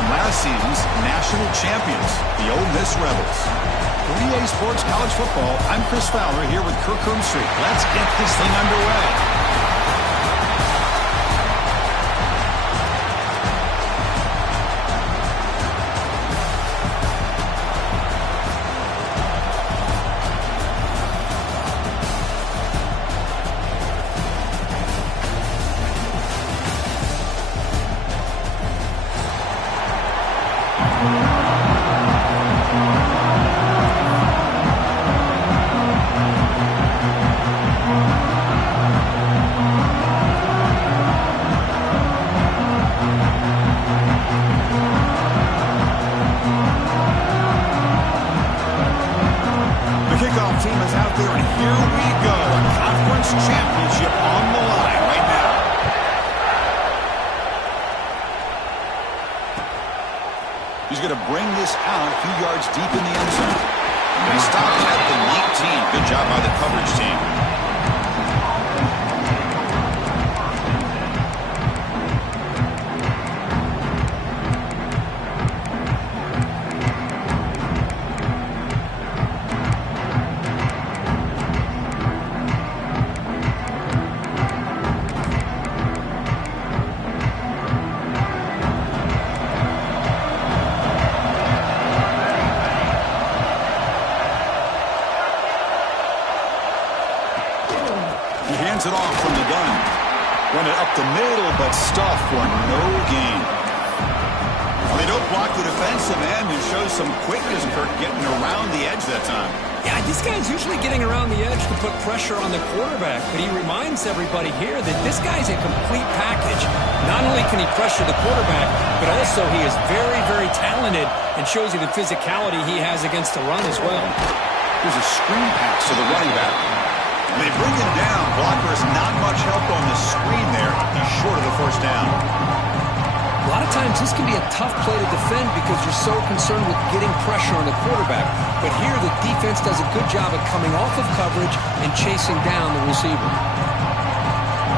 on last season's national champions, the Ole Miss Rebels. For EA Sports College Football, I'm Chris Fowler here with Kirk Herbstreit. Let's get this thing underway. Team is out there, and here we go. A conference championship on the line right now. He's going to bring this out a few yards deep in the end zone. They stopped at the 19. Good job by the coverage team. Hands it off from the gun. Run it up the middle, but stuffed for no gain. Well, they don't block the defensive end and show some quickness, Kirk, getting around the edge that time. Yeah, this guy's usually getting around the edge to put pressure on the quarterback, but he reminds everybody here that this guy's a complete package. Not only can he pressure the quarterback, but also he is very, very talented and shows you the physicality he has against the run as well. Here's a screen pass to the running back. They bring him down. Blockers not much help on the screen there. He's short of the first down. A lot of times this can be a tough play to defend because you're so concerned with getting pressure on the quarterback. But here the defense does a good job of coming off of coverage and chasing down the receiver.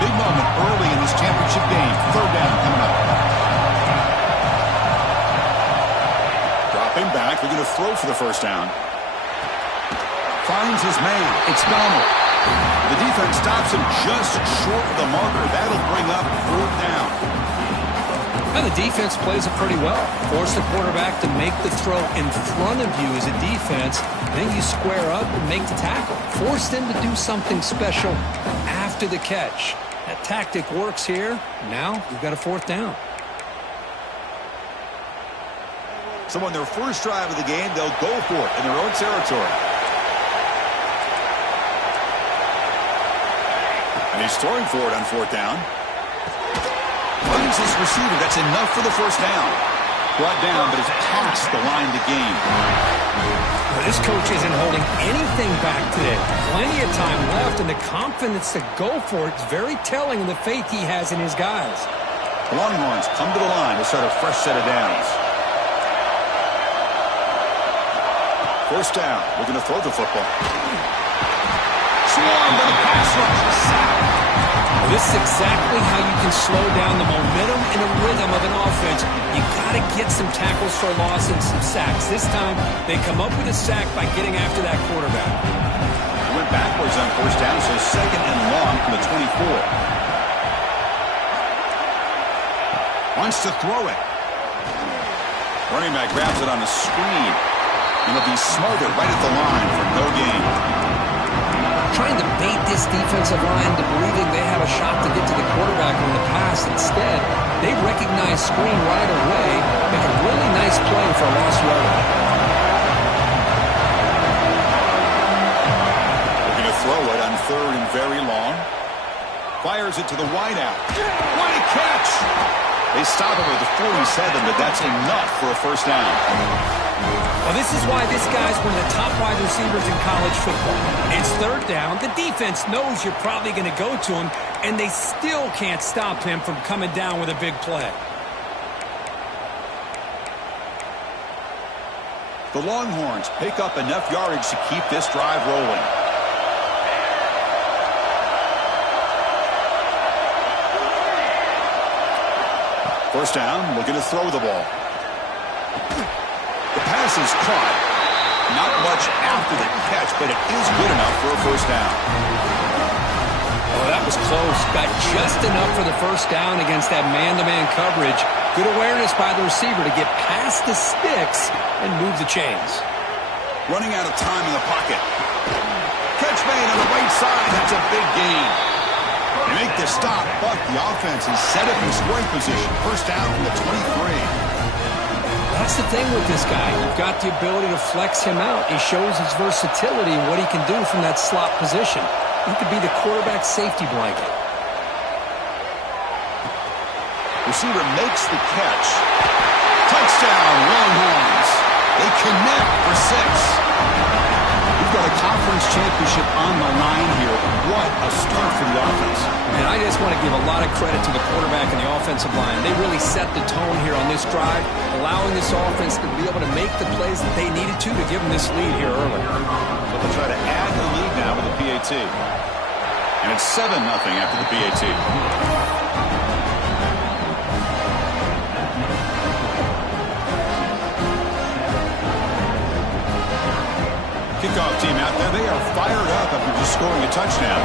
Big moment early in this championship game. Third down coming up. Dropping back. They're going to throw for the first down. Finds his man. It's Donald. The defense stops him just short of the marker. That'll bring up fourth down. Now the defense plays it pretty well. Force the quarterback to make the throw in front of you as a defense. Then you square up and make the tackle. Force them to do something special after the catch. That tactic works here. Now we've got a fourth down. So on their first drive of the game, they'll go for it in their own territory. And he's throwing for it on fourth down. Finds his receiver. That's enough for the first down. Brought down, but it's past the line to gain. Well, this coach isn't holding anything back today. Plenty of time left, and the confidence to go for it is very telling in the faith he has in his guys. The Longhorns come to the line to start a fresh set of downs. First down. We're going to throw the football. Swarmed by the pass rush. Sack. This is exactly how you can slow down the momentum and the rhythm of an offense. You got to get some tackles for loss and some sacks. This time, they come up with a sack by getting after that quarterback. Went backwards on first down, so second and long from the 24. Wants to throw it. Running back grabs it on the screen. And it'll be smothered right at the line for no gain. Trying to bait this defensive line to believing they have a shot to get to the quarterback on the pass. Instead, they recognize screen right away, make a really nice play for a lost yardage. They're going to throw it on third and very long. Fires it to the wideout. What a catch! They stop him at the 47, but that's enough for a first down. Well, this is why this guy's one of the top wide receivers in college football. It's third down. The defense knows you're probably going to go to him, and they still can't stop him from coming down with a big play. The Longhorns pick up enough yardage to keep this drive rolling. First down, looking to throw the ball. The pass is caught. Not much after the catch, but it is good enough for a first down. Oh, that was close. Got just enough for the first down against that man-to-man coverage. Good awareness by the receiver to get past the sticks and move the chains. Running out of time in the pocket. Catch made on the right side. That's a big gain. They make the stop, but the offense is set up in scoring position. First down from the 23. That's the thing with this guy. You've got the ability to flex him out. He shows his versatility and what he can do from that slot position. He could be the quarterback safety blanket. Receiver makes the catch. Touchdown, Longhorns. They connect for 6. We've got a conference championship on the line here. What a start for the offense. And I just want to give a lot of credit to the quarterback and the offensive line. They really set the tone here on this drive, allowing this offense to be able to make the plays that they needed to give them this lead here early. So they'll try to add the lead now with the PAT. And it's 7-0 after the PAT. Kickoff team out there. They are fired up after just scoring a touchdown.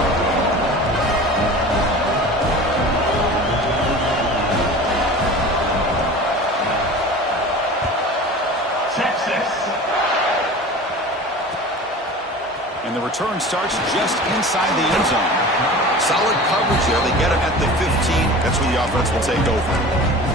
And the return starts just inside the end zone. Solid coverage there. They get him at the 15. That's where the offense will take over.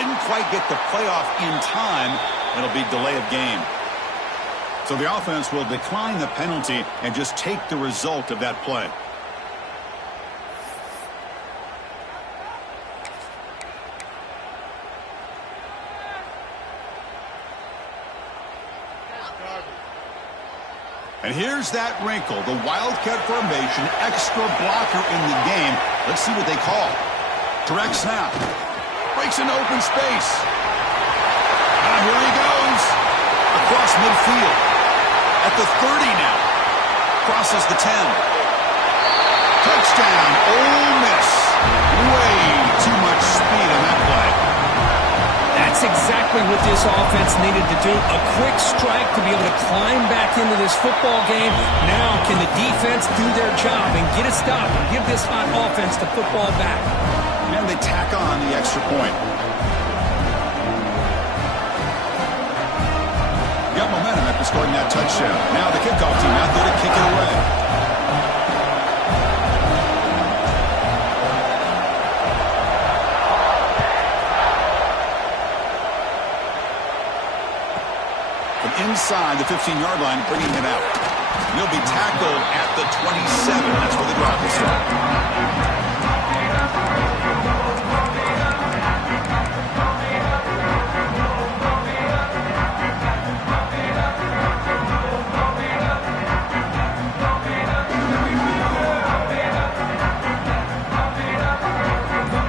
didn't quite get the playoff in time. It'll be delay of game. So the offense will decline the penalty and just take the result of that play. And here's that wrinkle, the Wildcat formation, extra blocker in the game. Let's see what they call. Direct snap. Breaks into open space. And here he goes. Across midfield. At the 30 now. Crosses the 10. Touchdown, Ole Miss. Way too much speed on that play. That's exactly what this offense needed to do. A quick strike to be able to climb back into this football game. Now can the defense do their job and get a stop and give this hot offense the football back? And they tack on the extra point. Got momentum after scoring that touchdown. Now the kickoff team out there to kick it away. Inside the 15-yard line, bringing it out. He'll be tackled at the 27. That's where the drive will start.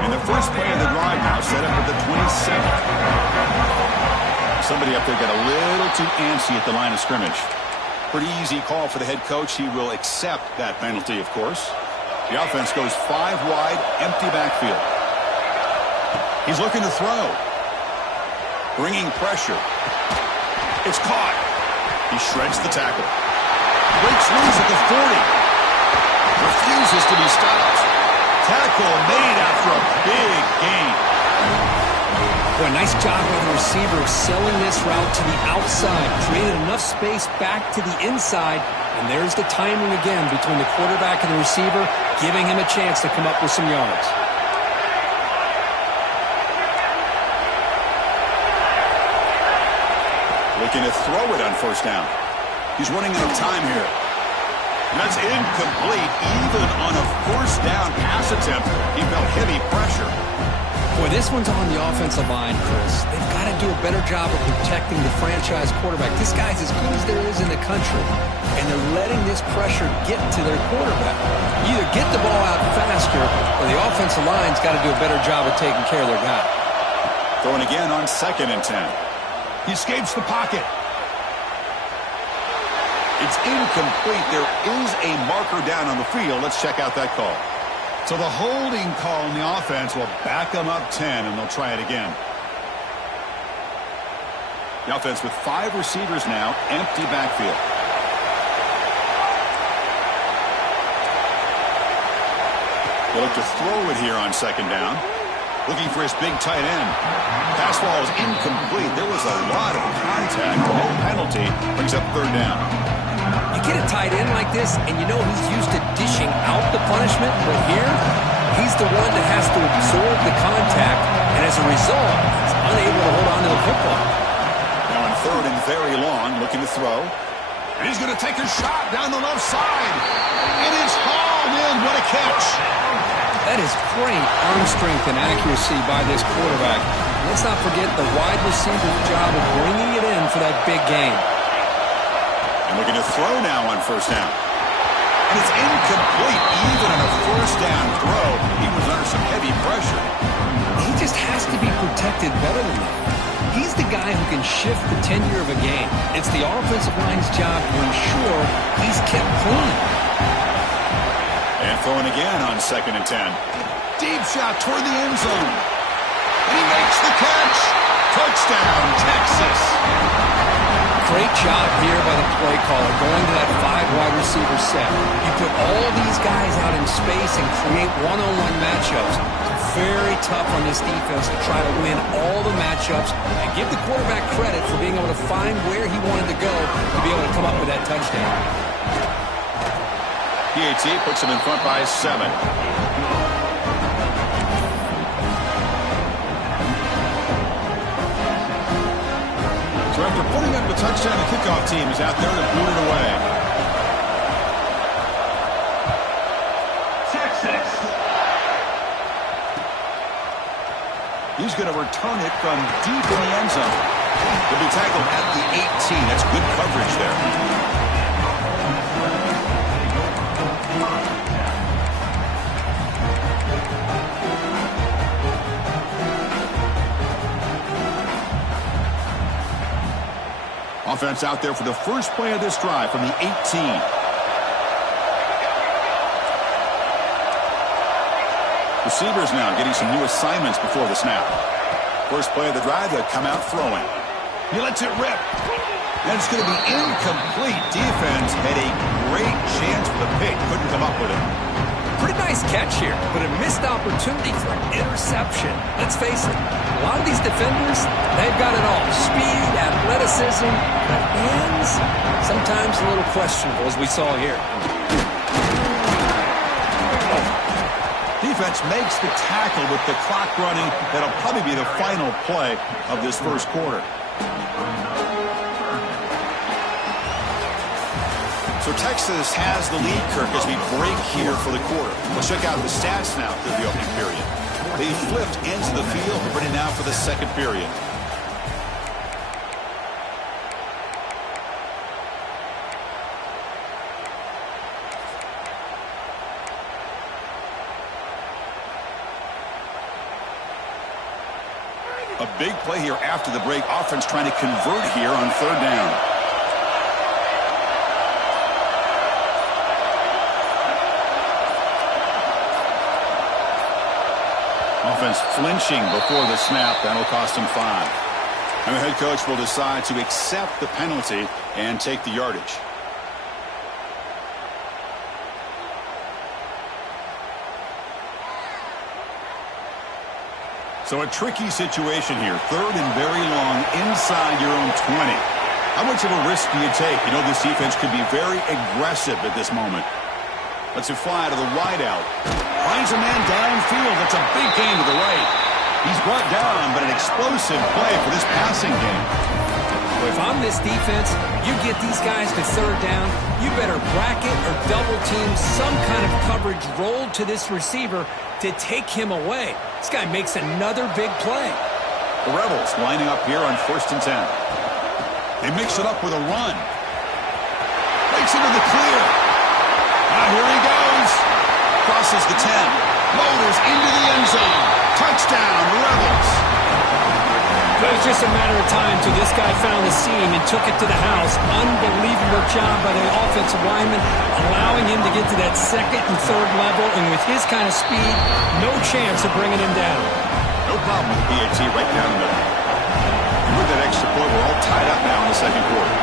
And the first play of the drive now set up at the 27th. Somebody up there got a little too antsy at the line of scrimmage. Pretty easy call for the head coach. He will accept that penalty, of course. The offense goes 5 wide, empty backfield. He's looking to throw. Bringing pressure. It's caught. He shreds the tackle. Breaks loose at the 40. Refuses to be stopped. Tackle made after a big gain. Boy, nice job by the receiver of selling this route to the outside. Created enough space back to the inside. And there's the timing again between the quarterback and the receiver, giving him a chance to come up with some yards. Looking to throw it on first down. He's running out of time here. And that's incomplete. Even on a first down pass attempt, he felt heavy pressure. Boy, this one's on the offensive line, Chris. They've got to do a better job of protecting the franchise quarterback. This guy's as good as there is in the country, and they're letting this pressure get to their quarterback. You either get the ball out faster, or the offensive line's got to do a better job of taking care of their guy. Throwing again on 2nd and 10. He escapes the pocket. It's incomplete. There is a marker down on the field. Let's check out that call. So the holding call on the offense will back them up 10, and they'll try it again. The offense with 5 receivers now, empty backfield. They'll look to throw it here on 2nd down. Looking for his big tight end. Pass ball is incomplete. There was a lot of contact. No penalty. Brings up 3rd down. You get a tight end like this, and you know he's used to dishing out the punishment, but here, he's the one that has to absorb the contact, and as a result, he's unable to hold on to the football. Now on 3rd and very long, looking to throw. And he's going to take a shot down the left side. It is hauled in. What a catch. That is great arm strength and accuracy by this quarterback. Let's not forget the wide receiver's job of bringing it in for that big game. And looking to throw now on first down. And it's incomplete. Even on a first down throw, he was under some heavy pressure. He just has to be protected better than that. He's the guy who can shift the tenure of a game. It's the offensive line's job to ensure he's kept clean. And throwing again on 2nd and 10. Deep shot toward the end zone. And he makes the catch. Touchdown, Texas. Great job here by the play caller, going to that 5 wide receiver set. You put all these guys out in space and create one-on-one matchups. It's very tough on this defense to try to win all the matchups and give the quarterback credit for being able to find where he wanted to go to be able to come up with that touchdown. PAT puts him in front by 7. So after putting up a touchdown, the kickoff team is out there to boot it away. Texas. He's going to return it from deep in the end zone. He'll be tackled at the 18. That's good coverage there. Offense out there for the first play of this drive from the 18. Receivers now getting some new assignments before the snap. First play of the drive, they come out throwing. He lets it rip. And it's going to be incomplete. Defense had a great chance for the pick. Couldn't come up with it. Pretty nice catch here, but a missed opportunity for an interception. Let's face it, a lot of these defenders, they've got it all. Speed, athleticism, but hands, sometimes a little questionable, as we saw here. Defense makes the tackle with the clock running. That'll probably be the final play of this first quarter. So Texas has the lead, Kirk, as we break here for the quarter. We'll check out the stats now through the opening period. They flipped into the field. We're ready now for the second period. A big play here after the break. Offense trying to convert here on third down. Offense flinching before the snap. That'll cost him 5. And the head coach will decide to accept the penalty and take the yardage. So a tricky situation here. Third and very long inside your own 20. How much of a risk do you take? You know this defense could be very aggressive at this moment. Lets it fly to the wideout. Finds a man downfield. That's a big gain to the right. He's brought down, but an explosive play for this passing game. Well, if I'm this defense, you get these guys to third down, you better bracket or double team some kind of coverage rolled to this receiver to take him away. This guy makes another big play. The Rebels lining up here on 1st and 10. They mix it up with a run. Breaks into the clear. Here he goes. Crosses the 10. Motors into the end zone. Touchdown, Rebels. It was just a matter of time till this guy found the seam and took it to the house. Unbelievable job by the offensive lineman, allowing him to get to that second and third level. And with his kind of speed, no chance of bringing him down. No problem with the PAT right down the middle. And with that extra point, we're all tied up now in the second quarter.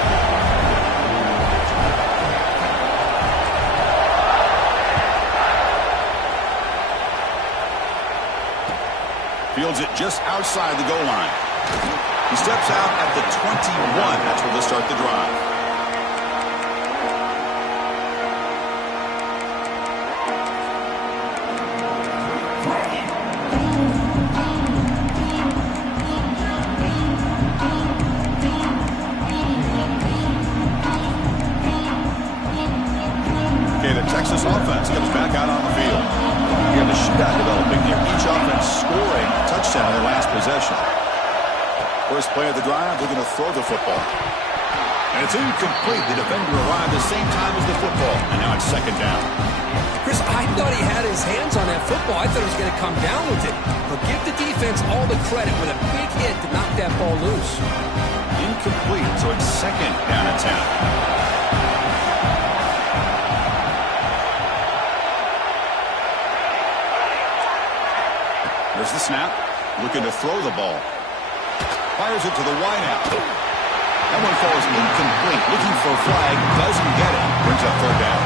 Fields it just outside the goal line. He steps out at the 21. That's where they'll start the drive. Okay, the Texas offense comes back out on the field. You have a shootout developing here. Each offense scoring a touchdown in their last possession. First play of the drive, they're going to throw the football. And it's incomplete. The defender arrived the same time as the football. And now it's second down. Chris, I thought he had his hands on that football. I thought he was going to come down with it. But give the defense all the credit with a big hit to knock that ball loose. Incomplete, so it's second down and 10. There's the snap. Looking to throw the ball. Fires it to the wideout. That one falls incomplete. Looking for a flag. Doesn't get it. Brings up third down.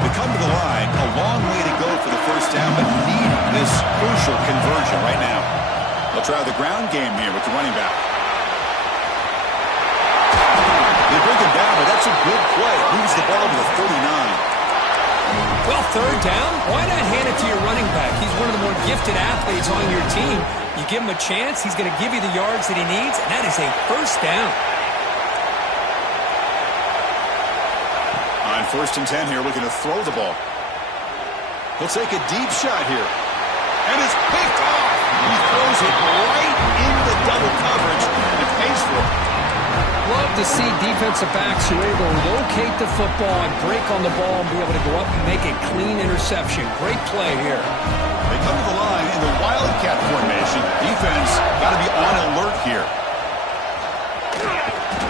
They come to the line. A long way to go for the first down, but need this crucial conversion right now. They'll try the ground game here with the running back. They break it down, but that's a good play. Moves the ball to the 39. Well, third down, why not hand it to your running back? He's one of the more gifted athletes on your team. You give him a chance, he's going to give you the yards that he needs, and that is a first down. On 1st and 10 here, looking to throw the ball. He'll take a deep shot here. And it's picked off. He throws it right in the double coverage and pays for it. Love to see defensive backs who are able to locate the football and break on the ball and be able to go up and make a clean interception. Great play here. They come to the line in the Wildcat formation. Defense got to be on alert here.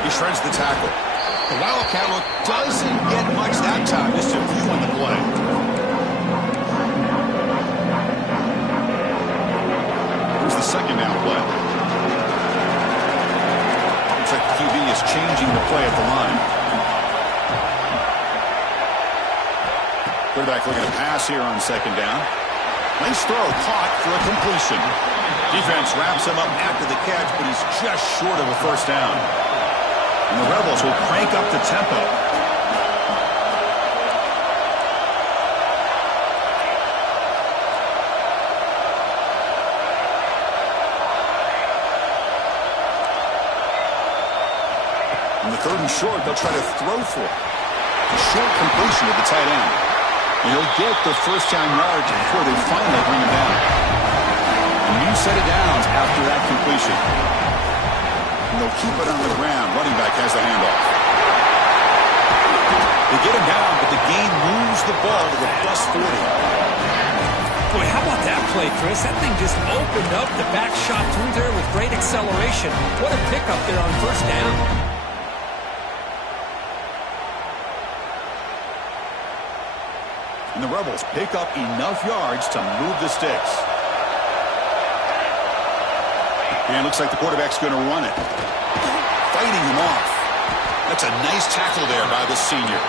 He shreds the tackle. The Wildcat look doesn't get much that time. Just a few on the play. Here's the second down play. Looks like the QB is changing the play at the line. Quarterback looking to pass here on 2nd down. Nice throw, caught for a completion. Defense wraps him up after the catch, but he's just short of a first down. And the Rebels will crank up the tempo. On the 3rd and short, they'll try to throw for it. A short completion to the tight end. And he'll get the first-down yards before they finally bring him down. A new set of downs after that completion. And they'll keep it on the ground. Running back has the handoff. They get him down, but the gain moves the ball to the +40. Boy, how about that play, Chris? That thing just opened up. The back shot through there with great acceleration. What a pickup there on first down. And the Rebels pick up enough yards to move the sticks. And it looks like the quarterback's going to run it. Fighting him off. That's a nice tackle there by the senior.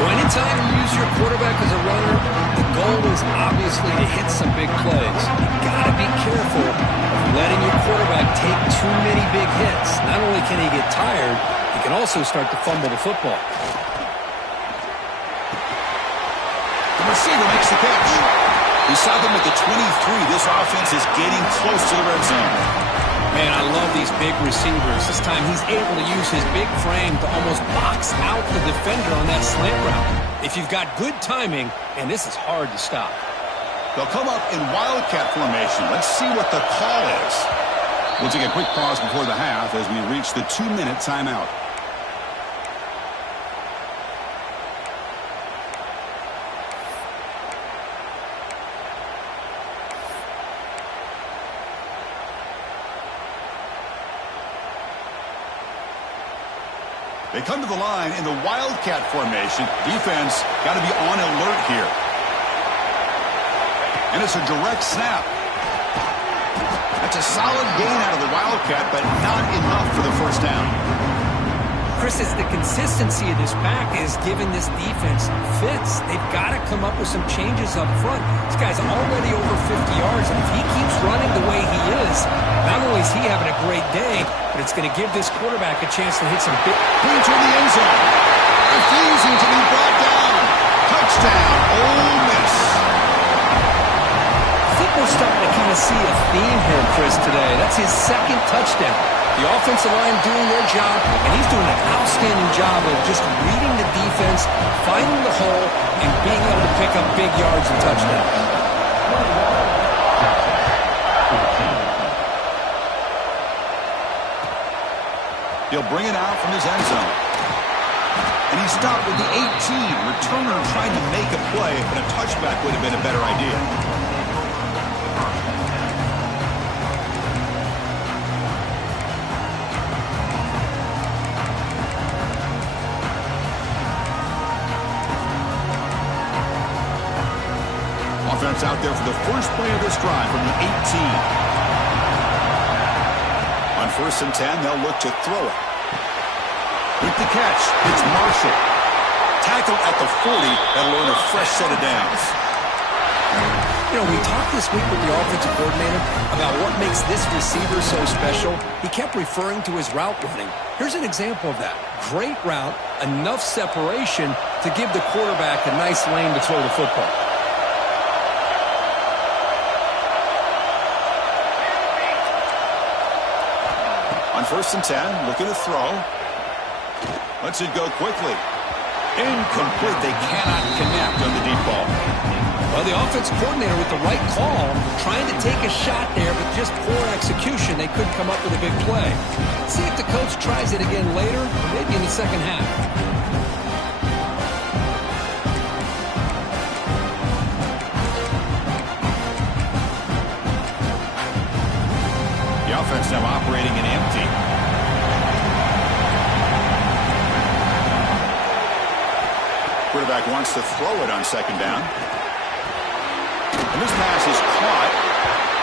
Well, anytime you use your quarterback as a runner, the goal is obviously to hit some big plays. You've got to be careful of letting your quarterback take too many big hits. Not only can he get tired, he can also start to fumble the football. The receiver makes the catch. He saw them at the 23. This offense is getting close to the red zone. Man, I love these big receivers. This time he's able to use his big frame to almost box out the defender on that slant route. If you've got good timing, and this is hard to stop. They'll come up in Wildcat formation. Let's see what the call is. We'll take a quick pause before the half as we reach the 2-minute timeout. They come to the line in the Wildcat formation. Defense got to be on alert here. And it's a direct snap. That's a solid gain out of the Wildcat, but not enough for the first down. Chris, it's the consistency of this pack is giving this defense fits. They've got to come up with some changes up front. This guy's already over 50 yards, and if he keeps running the way he is, not only is he having a great day, but it's going to give this quarterback a chance to hit some big... Into the end zone. Refusing to be brought down. Touchdown, Ole Miss. I think we're starting to kind of see a theme here, Chris, today. That's his 2nd touchdown. The offensive line doing their job, and he's doing an outstanding job of just reading the defense, finding the hole, and being able to pick up big yards and touchdowns. He'll bring it out from his end zone. And he stopped with the 18. Returner trying to make a play, but a touchback would have been a better idea. Offense out there for the first play of this drive from the 18. On 1st and 10, they'll look to throw it. With the catch, it's Marshall. Tackled at the 40, that'll earn a fresh set of downs. You know, we talked this week with the offensive coordinator about what makes this receiver so special. He kept referring to his route running. Here's an example of that. Great route, enough separation to give the quarterback a nice lane to throw the football. On 1st and 10, looking to throw. Lets it go quickly. Incomplete. They cannot connect on the deep ball. Well, the offense coordinator with the right call, trying to take a shot there, but just poor execution. They couldn't come up with a big play. See if the coach tries it again later, or maybe in the second half. The offense now operating in empty. Quarterback wants to throw it on 2nd down. And this pass is caught.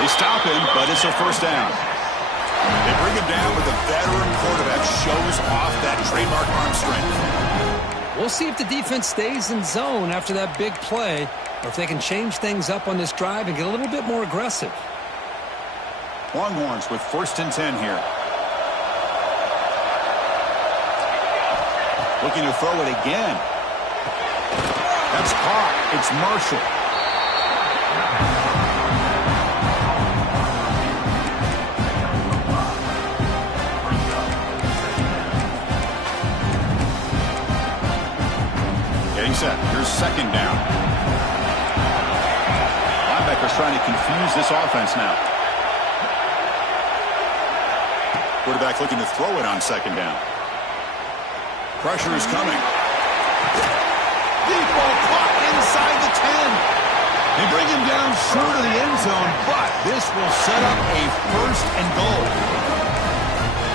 They stop him, but it's a 1st down. They bring him down with a veteran quarterback. Shows off that trademark arm strength. We'll see if the defense stays in zone after that big play, or if they can change things up on this drive and get a little bit more aggressive. Longhorns with 1st and 10 here. Looking to throw it again. That's caught. It's Marshall. Getting set. Here's 2nd down. Linebacker's trying to confuse this offense now. Quarterback looking to throw it on 2nd down. Pressure is coming. Deep ball caught inside the 10. They bring him down short of the end zone, but this will set up a 1st and goal.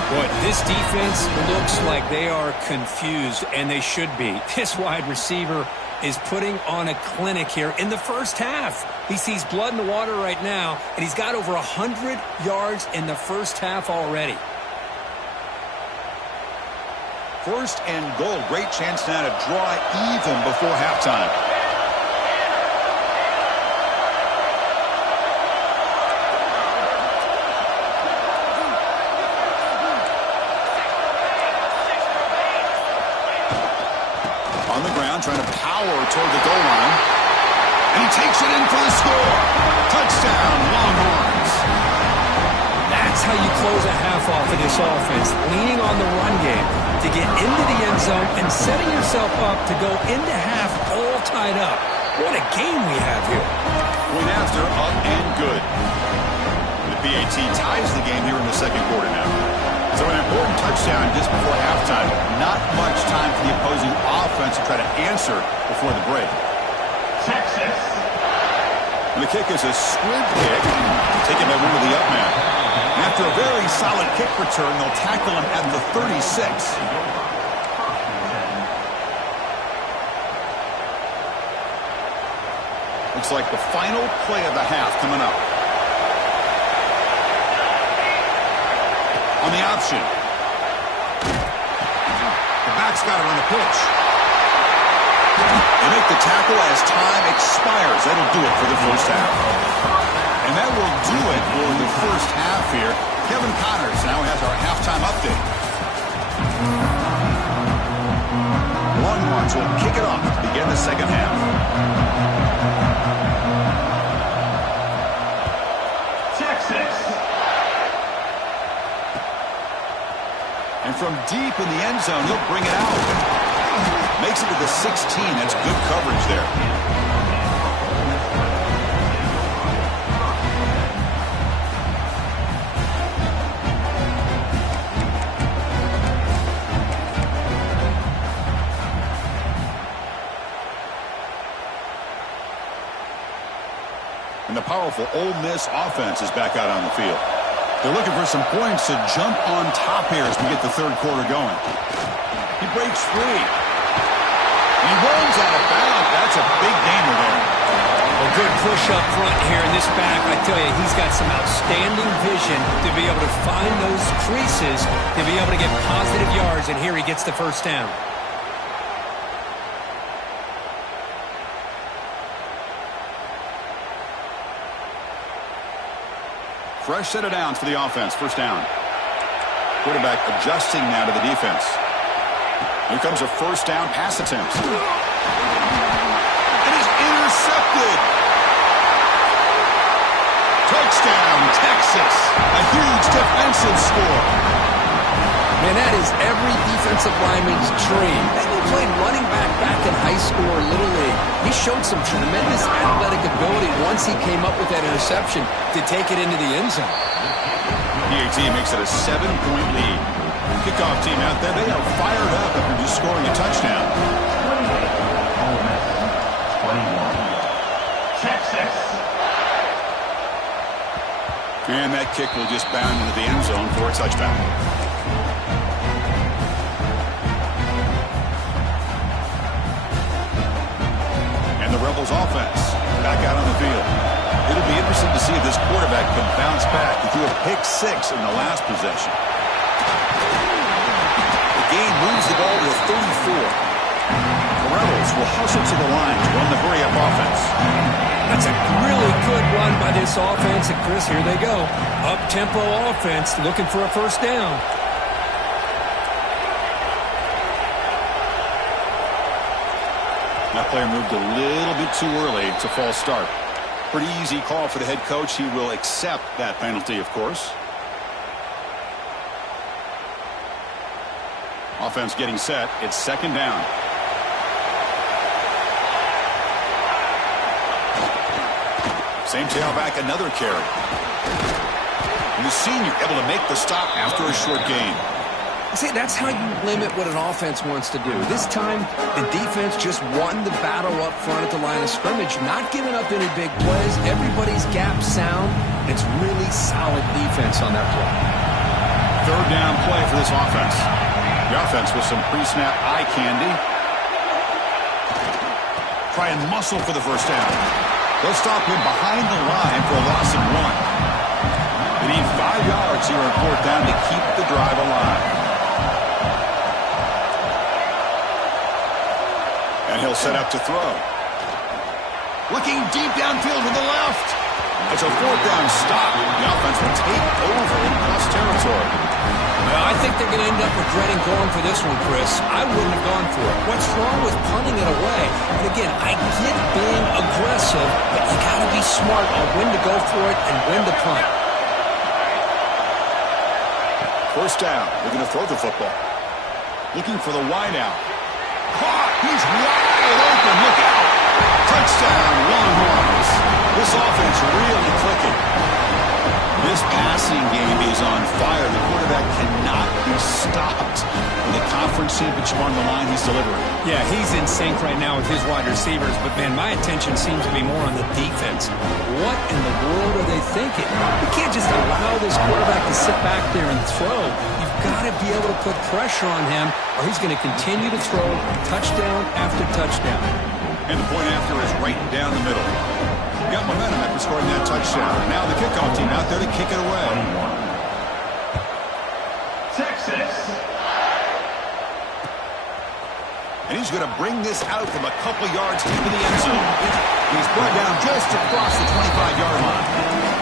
Boy, this defense looks like they are confused, and they should be. This wide receiver is putting on a clinic here in the first half. He sees blood in the water right now, and he's got over 100 yards in the first half already. 1st and goal. Great chance now to draw even before halftime. On the ground, trying to power toward the goal line. And he takes it in for the score. Touchdown, Longhorns. That's how you close a half off of this offense, leaning on the run game to get into the end zone and setting yourself up to go into half all tied up. What a game we have here. Point after, up and good. The BAT ties the game here in the 2nd quarter now. So an important touchdown just before halftime. Not much time for the opposing offense to try to answer before the break. Texas. And the kick is a squib kick, taken by one of the up men. After a very solid kick return, they'll tackle him at the 36. Looks like the final play of the half coming up. On the option. The back's got it on the pitch. They make the tackle as time expires. That'll do it for the first half. And that will do it for the first half here. Kevin Connors now has our halftime update. Longhorns will kick it off to begin the 2nd half. Texas. And from deep in the end zone, he'll bring it out. Makes it to the 16. That's good coverage there. And the powerful Ole Miss offense is back out on the field. They're looking for some points to jump on top here as we get the 3rd quarter going. He breaks free. He runs out of bounds. That's a big gainer there. A good push up front here in this back. I tell you, he's got some outstanding vision to be able to find those creases, to be able to get positive yards, and here he gets the 1st down. fresh set of downs for the offense. First down. Quarterback adjusting now to the defense. Here comes a first down pass attempt. It is intercepted. Touchdown, Texas. A huge defensive score. Man, that is every defensive lineman's dream. He played running back in high school or Little League. He showed some tremendous athletic ability once he came up with that interception to take it into the end zone. PAT makes it a 7-point lead. Kickoff team out there, they are fired up after just scoring a touchdown. 28, Ole Miss, 21. Texas. And that kick will just bound into the end zone for a touchdown. And the Rebels offense back out on the field. It'll be interesting to see if this quarterback can bounce back. He threw a pick 6 in the last possession. The game moves the ball to a 34. The Rebels will hustle to the line to run the hurry-up offense. That's a really good run by this offense. And, Chris, here they go. Up-tempo offense looking for a first down. That player moved a little bit too early to false start. Pretty easy call for the head coach. He will accept that penalty, of course. Offense getting set. It's second down. Same tailback, another carry. And the senior able to make the stop after a short gain. See, that's how you limit what an offense wants to do. This time, the defense just won the battle up front at the line of scrimmage, not giving up any big plays. Everybody's gap sound. It's really solid defense on that play. Third down play for this offense. The offense with some pre-snap eye candy. Try and muscle for the first down. They'll stop him behind the line for a loss of 1. They need 5 yards here on fourth down to keep the drive alive. And he'll set up to throw. Looking deep downfield to the left. It's a fourth down stop. The offense will take over in cross territory. Well, I think they're going to end up regretting going for this one, Chris. I wouldn't have gone for it. What's wrong with punting it away? And again, I get being aggressive, but you got to be smart on when to go for it and when to punt. First down. They're going to throw the football. Looking for the wide out. Caught. He's wide open. Look out. Touchdown, Longhorns. This offense really clicking. This passing game is on fire. The quarterback cannot be stopped. With the conference championship on the line, he's delivering. Yeah, he's in sync right now with his wide receivers, but, man, my attention seems to be more on the defense. What in the world are they thinking? You can't just allow this quarterback to sit back there and throw. You've got to be able to put pressure on him, or he's going to continue to throw touchdown after touchdown. And the point after is right down the middle. Got momentum after scoring that touchdown. Now the kickoff team out there to kick it away. 21. Texas. And he's going to bring this out from a couple yards into the end zone. He's brought down just across the 25-yard line.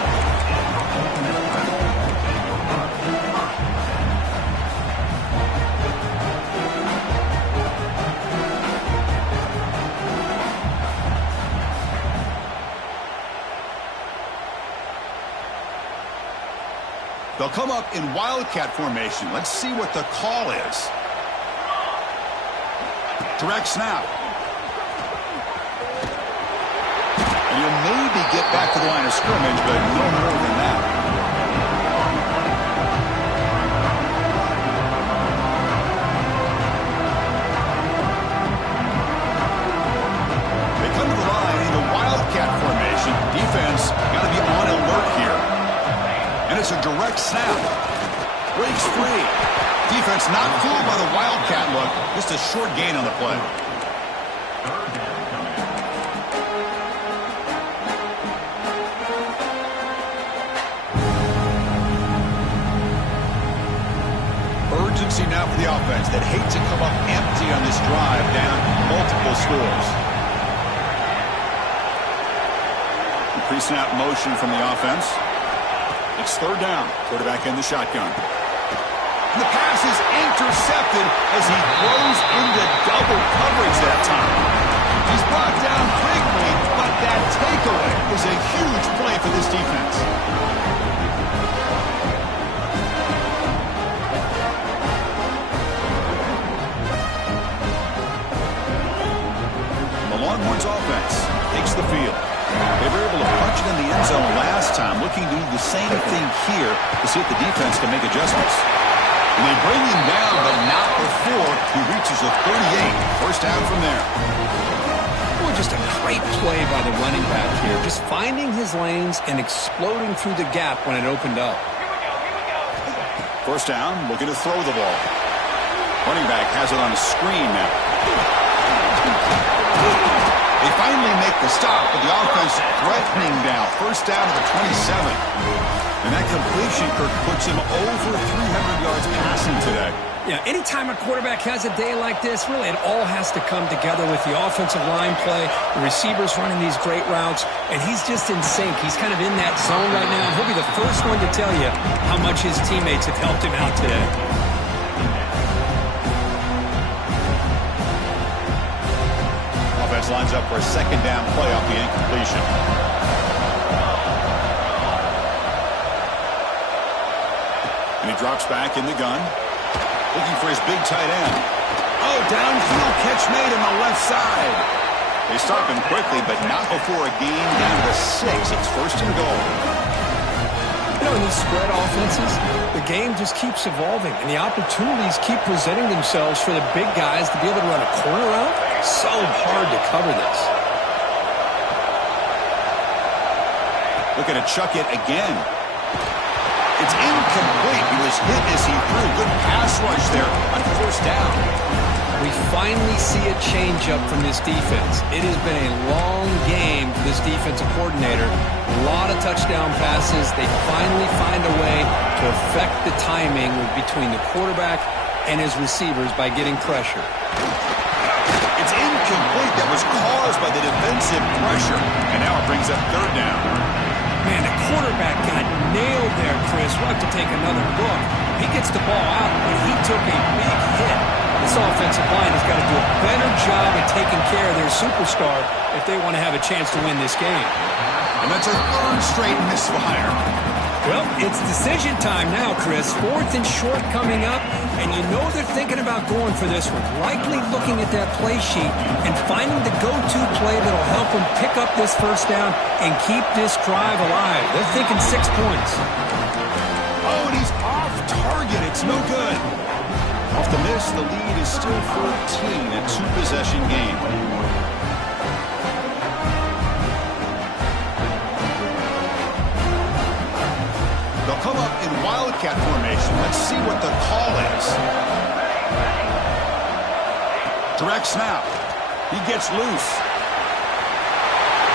They'll come up in wildcat formation. Let's see what the call is. Direct snap. And you'll maybe get back to the line of scrimmage, but no more than that. They come to the line in the wildcat formation. Defense got to be on alert here. And it's a direct snap. Breaks free. Defense not fooled by the wildcat look. Just a short gain on the play. Urgency now for the offense that hate to come up empty on this drive down multiple scores. Pre-snap motion from the offense. It's third down. Quarterback in the shotgun. And the pass is intercepted as he throws into double coverage that time. He's brought down quickly, but that takeaway is a huge play for this defense. The Longhorns offense takes the field. They were able to punch it in the end zone last time, looking to do the same thing here to see if the defense can make adjustments. And they bring him down, but not before he reaches a 38. First down from there. Boy, just a great play by the running back here. Just finding his lanes and exploding through the gap when it opened up. First down, looking to throw the ball. Running back has it on a screen now. They finally make the stop, but the offense threatening now. First down to the 27. And that completion, Kirk, puts him over 300 yards passing today. Yeah, anytime a quarterback has a day like this, really it all has to come together with the offensive line play, the receivers running these great routes, and he's just in sync. He's kind of in that zone right now, and he'll be the first one to tell you how much his teammates have helped him out today. Offense lines up for a second down play off the incompletion. And he drops back in the gun, looking for his big tight end. Oh, downfield catch made on the left side. They stop him quickly, but not before a gain down to 6. It's first and goal. You know, in these spread offenses, the game just keeps evolving, and the opportunities keep presenting themselves for the big guys to be able to run a corner out. So hard to cover this. Looking to chuck it again. It's incomplete. He was hit as he threw. Good pass rush there on first down. We finally see a change-up from this defense. It has been a long game for this defensive coordinator. A lot of touchdown passes. They finally find a way to affect the timing between the quarterback and his receivers by getting pressure. It's incomplete. That was caused by the defensive pressure. And now it brings up third down. Man, the quarterback got nailed there, Chris. We'll have to take another look. He gets the ball out, but he took a big hit. This offensive line has got to do a better job of taking care of their superstar if they want to have a chance to win this game. And that's a third straight misfire. Well, it's decision time now, Chris. Fourth and short coming up, and you know they're thinking about going for this one. Likely looking at that play sheet and finding the go-to play that'll help them pick up this first down and keep this drive alive. They're thinking 6 points. Oh, and he's off target. It's no good. Off the miss, the lead is still 14, a two-possession game. They'll come up in wildcat formation. Let's see what the call is. Direct snap. He gets loose.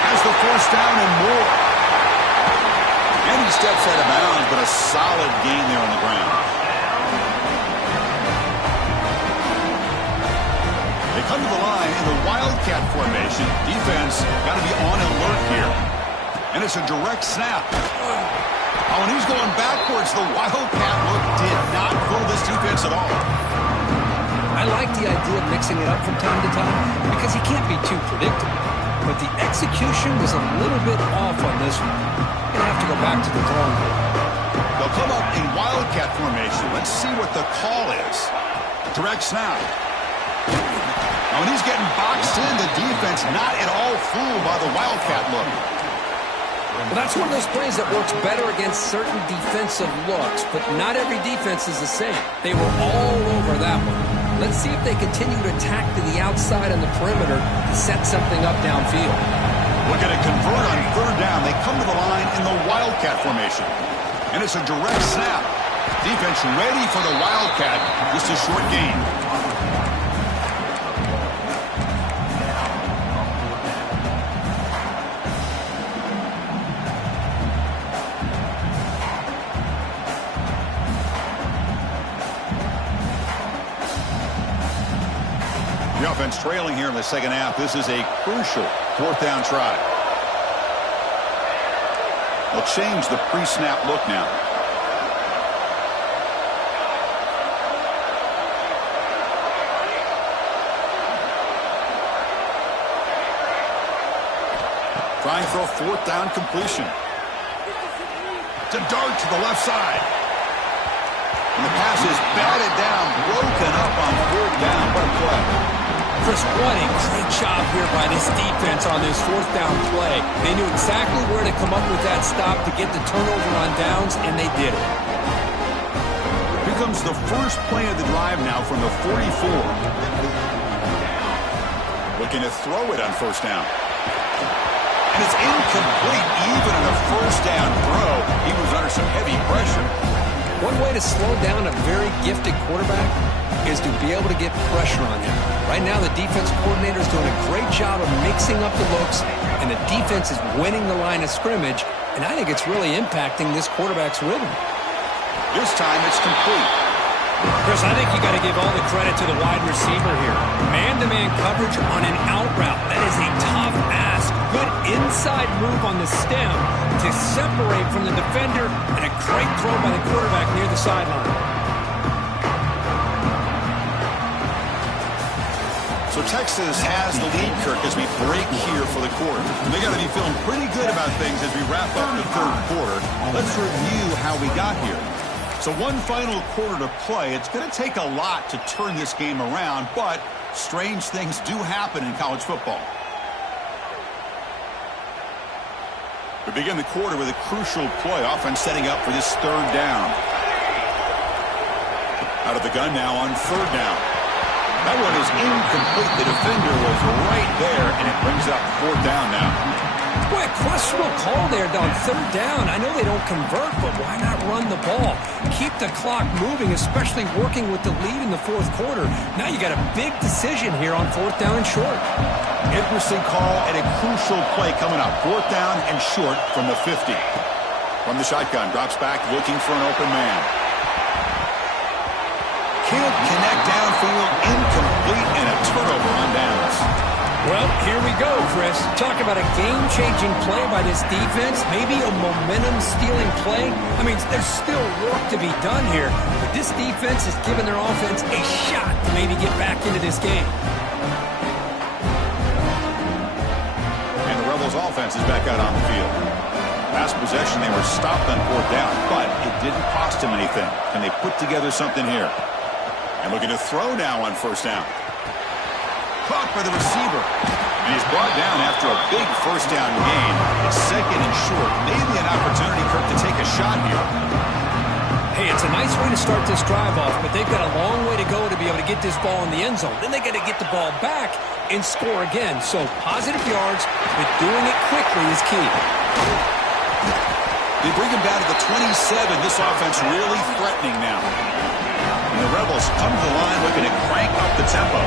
Has the first down and more. And he steps out of bounds, but a solid gain there on the ground. They come to the line in the wildcat formation. Defense got to be on alert here. And it's a direct snap. Oh, and he's going backwards. The wildcat look did not fool this defense at all. I like the idea of mixing it up from time to time because he can't be too predictable. But the execution was a little bit off on this one. We're going to have to go back to the drawing board. They'll come up in wildcat formation. Let's see what the call is. Direct snap. Oh, and he's getting boxed in. The defense not at all fooled by the wildcat look. Well, that's one of those plays that works better against certain defensive looks, but not every defense is the same. They were all over that one. Let's see if they continue to attack to the outside on the perimeter to set something up downfield. Looking to convert on third down. They come to the line in the wildcat formation. And it's a direct snap. Defense ready for the wildcat. Just a short gain. The offense trailing here in the second half. This is a crucial fourth down try. They'll change the pre-snap look now. Trying for a fourth down completion. To dart to the left side. And the pass is batted down, broken up on fourth down. What a play. Chris, what a great job here by this defense on this fourth down play. They knew exactly where to come up with that stop to get the turnover on downs, and they did it. Here comes the first play of the drive now from the 44. Looking to throw it on first down. And it's incomplete, even in a first down throw. He was under some heavy pressure. One way to slow down a very gifted quarterback is to be able to get pressure on him. Right now, the defense coordinator is doing a great job of mixing up the looks, and the defense is winning the line of scrimmage, and I think it's really impacting this quarterback's rhythm. This time it's complete. Chris, I think you got to give all the credit to the wide receiver here. Man-to-man coverage on an out route. That is a tough ask. Good inside move on the stem to separate from the defender, and a great throw by the quarterback near the sideline. So Texas has the lead, Kirk, as we break here for the quarter. They got to be feeling pretty good about things as we wrap up the third quarter. Let's review how we got here. So one final quarter to play. It's going to take a lot to turn this game around, but strange things do happen in college football. We begin the quarter with a crucial play. Offense setting up for this third down. Out of the gun now on third down. That one is incomplete. The defender was right there, and it brings up fourth down now. Boy, a questionable call there on third down. I know they don't convert, but why not run the ball? Keep the clock moving, especially working with the lead in the fourth quarter. Now you got a big decision here on fourth down and short. Interesting call and a crucial play coming up. Fourth down and short from the 50. From the shotgun, drops back looking for an open man. Can't connect downfield, incomplete, and a turnover on downs. Well, here we go, Chris. Talk about a game-changing play by this defense. Maybe a momentum-stealing play. I mean, there's still work to be done here, but this defense has given their offense a shot to maybe get back into this game. And the Rebels' offense is back out on the field. Last possession, they were stopped on fourth down, but it didn't cost them anything. And they put together something here. And looking to throw now on first down. Caught by the receiver. And he's brought down after a big first down gain. It's second and short. Maybe an opportunity, Kirk, to take a shot here. Hey, it's a nice way to start this drive off, but they've got a long way to go to be able to get this ball in the end zone. Then they got to get the ball back and score again. So positive yards, but doing it quickly is key. They bring him down to the 27. This offense really threatening now. And the Rebels come to the line looking to crank up the tempo.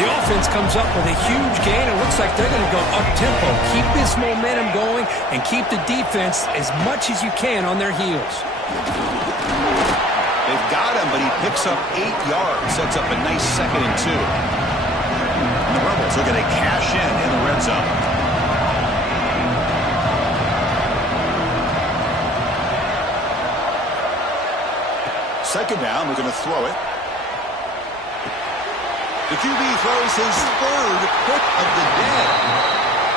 The offense comes up with a huge gain. It looks like they're going to go up-tempo. Keep this momentum going and keep the defense as much as you can on their heels. They've got him, but he picks up 8 yards. Sets up a nice second and 2. And the Rebels looking to cash in the red zone. Second down, we're going to throw it. The QB throws his third pick of the day.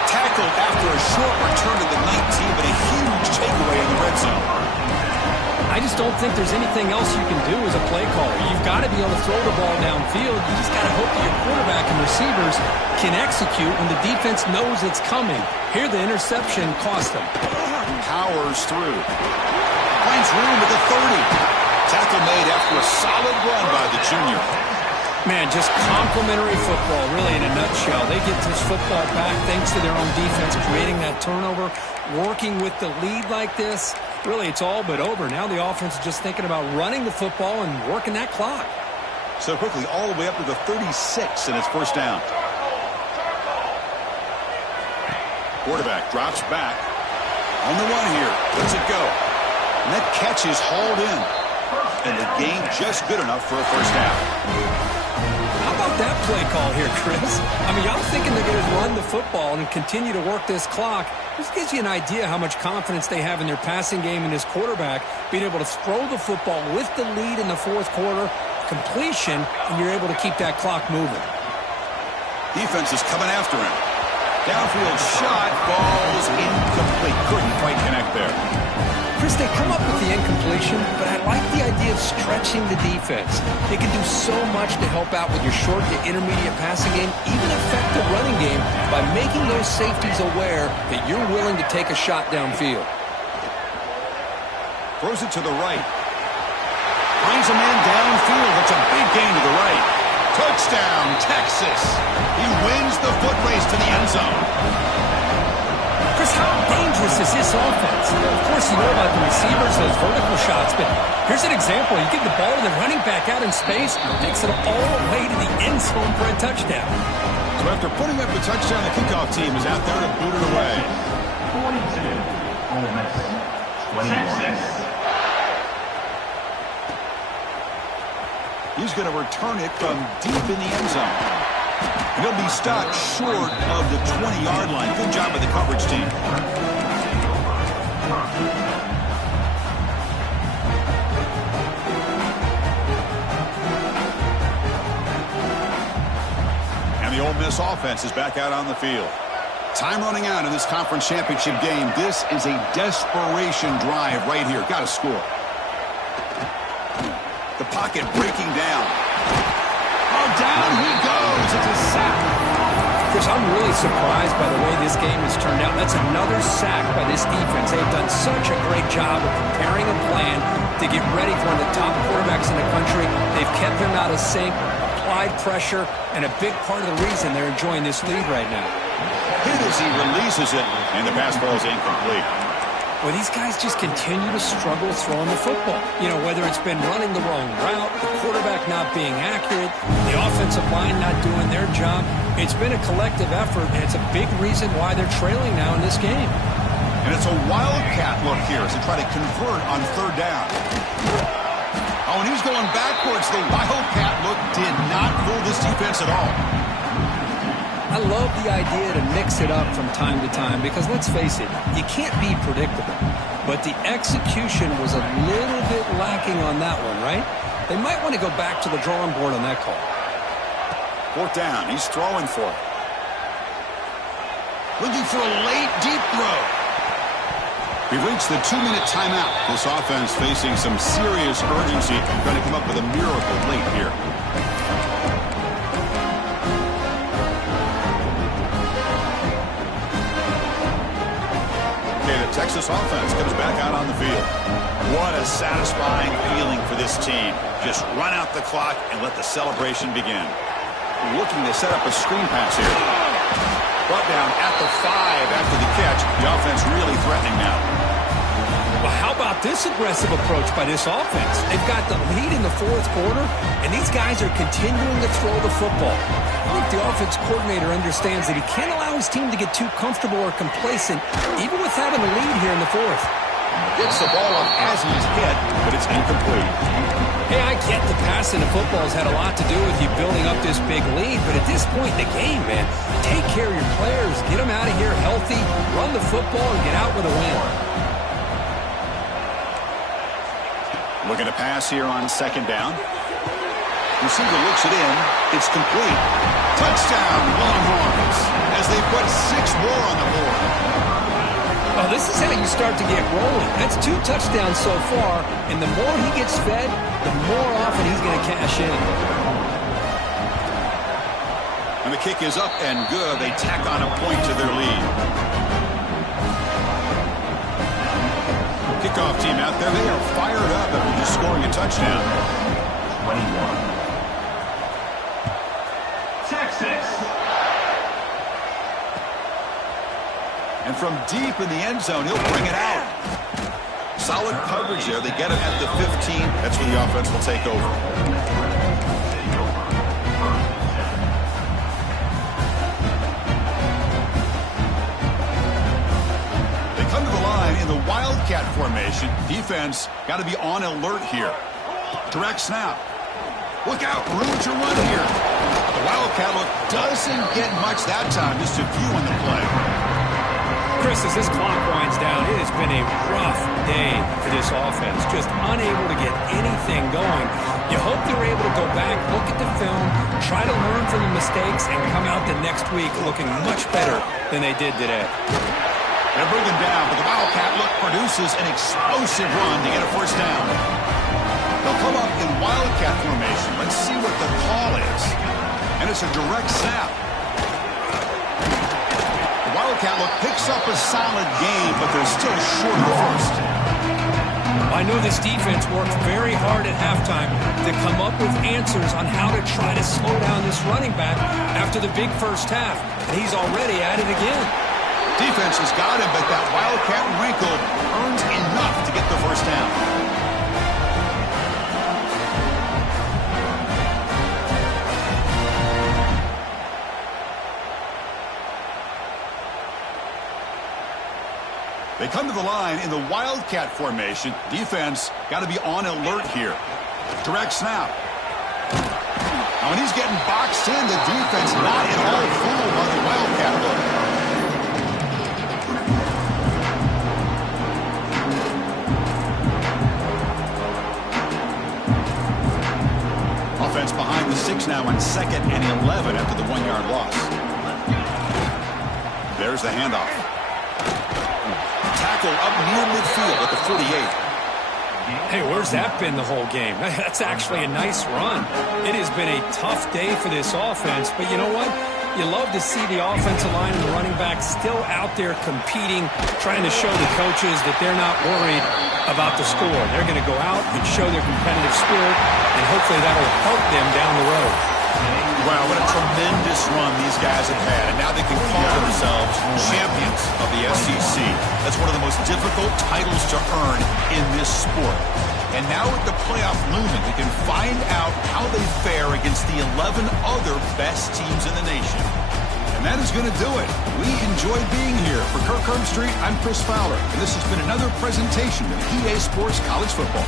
Tackled after a short return to the 19, but a huge takeaway in the red zone. I just don't think there's anything else you can do as a play caller. You've got to be able to throw the ball downfield. You just got to hope that your quarterback and receivers can execute when the defense knows it's coming. Here, the interception cost them. Powers through. Finds room at the 30. Tackle made after a solid run by the junior. Man, just complimentary football, really, in a nutshell. They get this football back thanks to their own defense, creating that turnover, working with the lead like this. Really, it's all but over. Now the offense is just thinking about running the football and working that clock. So quickly, all the way up to the 36, and it's first down. Quarterback drops back. On the run here. Lets it go. And that catch is hauled in. And the game just good enough for a first half. How about that play call here, Chris. I mean, y'all thinking they're going to run the football and continue to work this clock. This gives you an idea how much confidence they have in their passing game and his quarterback, being able to throw the football with the lead in the fourth quarter, completion, and you're able to keep that clock moving. Defense is coming after him. Downfield shot, falls incomplete. Couldn't quite connect there. Chris, they come up with the incompletion, but I like the idea of stretching the defense. They can do so much to help out with your short to intermediate passing game, even affect the running game by making those safeties aware that you're willing to take a shot downfield. Throws it to the right. Finds a man downfield. That's a big gain to the right. Touchdown, Texas. He wins the foot race to the end zone. Chris, how dangerous is this offense? Of course, you know about the receivers, those vertical shots, but here's an example. You give the ball to the running back out in space, takes it all the way to the end zone for a touchdown. So after putting up the touchdown, the kickoff team is out there to boot it away. 42. Ole Miss. 26. He's going to return it from deep in the end zone. And he'll be stopped short of the 20-yard line. Good job by the coverage team. And the Ole Miss offense is back out on the field. Time running out in this conference championship game. This is a desperation drive right here. Got to score. The pocket breaking down. Oh, down he goes. It's a sack. Chris, I'm really surprised by the way this game has turned out. That's another sack by this defense. They've done such a great job of preparing a plan to get ready for one of the top quarterbacks in the country. They've kept him out of sync, applied pressure, and a big part of the reason they're enjoying this lead right now. Hit as he releases it, and the pass ball is incomplete. Well, these guys just continue to struggle throwing the football. You know, whether it's been running the wrong route, the quarterback not being accurate, the offensive line not doing their job. It's been a collective effort, and it's a big reason why they're trailing now in this game. And it's a wildcat look here as they try to convert on third down. Oh, and he's going backwards. The wildcat look did not fool this defense at all. I love the idea to mix it up from time to time because, let's face it, you can't be predictable. But the execution was a little bit lacking on that one, right? They might want to go back to the drawing board on that call. Fourth down. He's throwing for it. Looking for a late, deep throw. We've reached the 2-minute timeout. This offense facing some serious urgency. Trying to come up with a miracle late here. Texas offense comes back out on the field. What a satisfying feeling for this team. Just run out the clock and let the celebration begin. Looking to set up a screen pass here. Brought down at the 5 after the catch. The offense really threatening now. Well, how about this aggressive approach by this offense? They've got the lead in the fourth quarter, and these guys are continuing to throw the football. I think the offense coordinator understands that he can't allow his team to get too comfortable or complacent, even with having a lead here in the fourth. Gets the ball off as he's hit, but it's incomplete. Hey, I get the passing of football has had a lot to do with you building up this big lead, but at this point in the game, man, take care of your players, get them out of here healthy, run the football, and get out with a win. Looking to pass here on second down. Receiver looks it in. It's complete. Touchdown, Longhorns, as they put 6 more on the board. Oh, this is how you start to get rolling. That's 2 touchdowns so far, and the more he gets fed, the more often he's going to cash in. And the kick is up and good. They tack on a point to their lead. Kickoff team out there. They are fired up after just scoring a touchdown. 21. Texas. And from deep in the end zone, he'll bring it out. Solid coverage there. They get it at the 15. That's where the offense will take over. They come to the line in the wildcat formation. Defense got to be on alert here. Direct snap. Look out. Room to run here. The Wildcat look doesn't get much that time. Just a few on the play. Chris, as this clock winds down, it has been a rough day for this offense. Just unable to get anything going. You hope they're able to go back, look at the film, try to learn from the mistakes, and come out the next week looking much better than they did today. They'll bring him down, but the Wildcat look produces an explosive run to get a first down. They'll come up in Wildcat formation. Let's see what the call is. And it's a direct snap. Wildcat look picks up a solid game, but they're still short of the first. I know this defense worked very hard at halftime to come up with answers on how to try to slow down this running back after the big first half. And he's already at it again. Defense has got him, but that Wildcat wrinkle earns enough to get the first down. They come to the line in the Wildcat formation. Defense got to be on alert here. Direct snap. Now, when he's getting boxed in, the defense not at all fooled by the Wildcat look. Offense behind the 6 now on 2nd and 11 after the 1-yard loss. There's the handoff. Tackle up near midfield at the 48. Hey, where's that been the whole game? That's actually a nice run. It has been a tough day for this offense, but you know what? You love to see the offensive line and the running back still out there competing, trying to show the coaches that they're not worried about the score. They're going to go out and show their competitive spirit, and hopefully that'll help them down the road. Wow, what a tremendous run these guys have had, and now they can call themselves champions of the SEC. That's one of the most difficult titles to earn in this sport. And now with the playoff looming, we can find out how they fare against the 11 other best teams in the nation. And that is going to do it. We enjoyed being here. For Kirk Herbstreit, I'm Chris Fowler, and this has been another presentation of EA Sports College Football.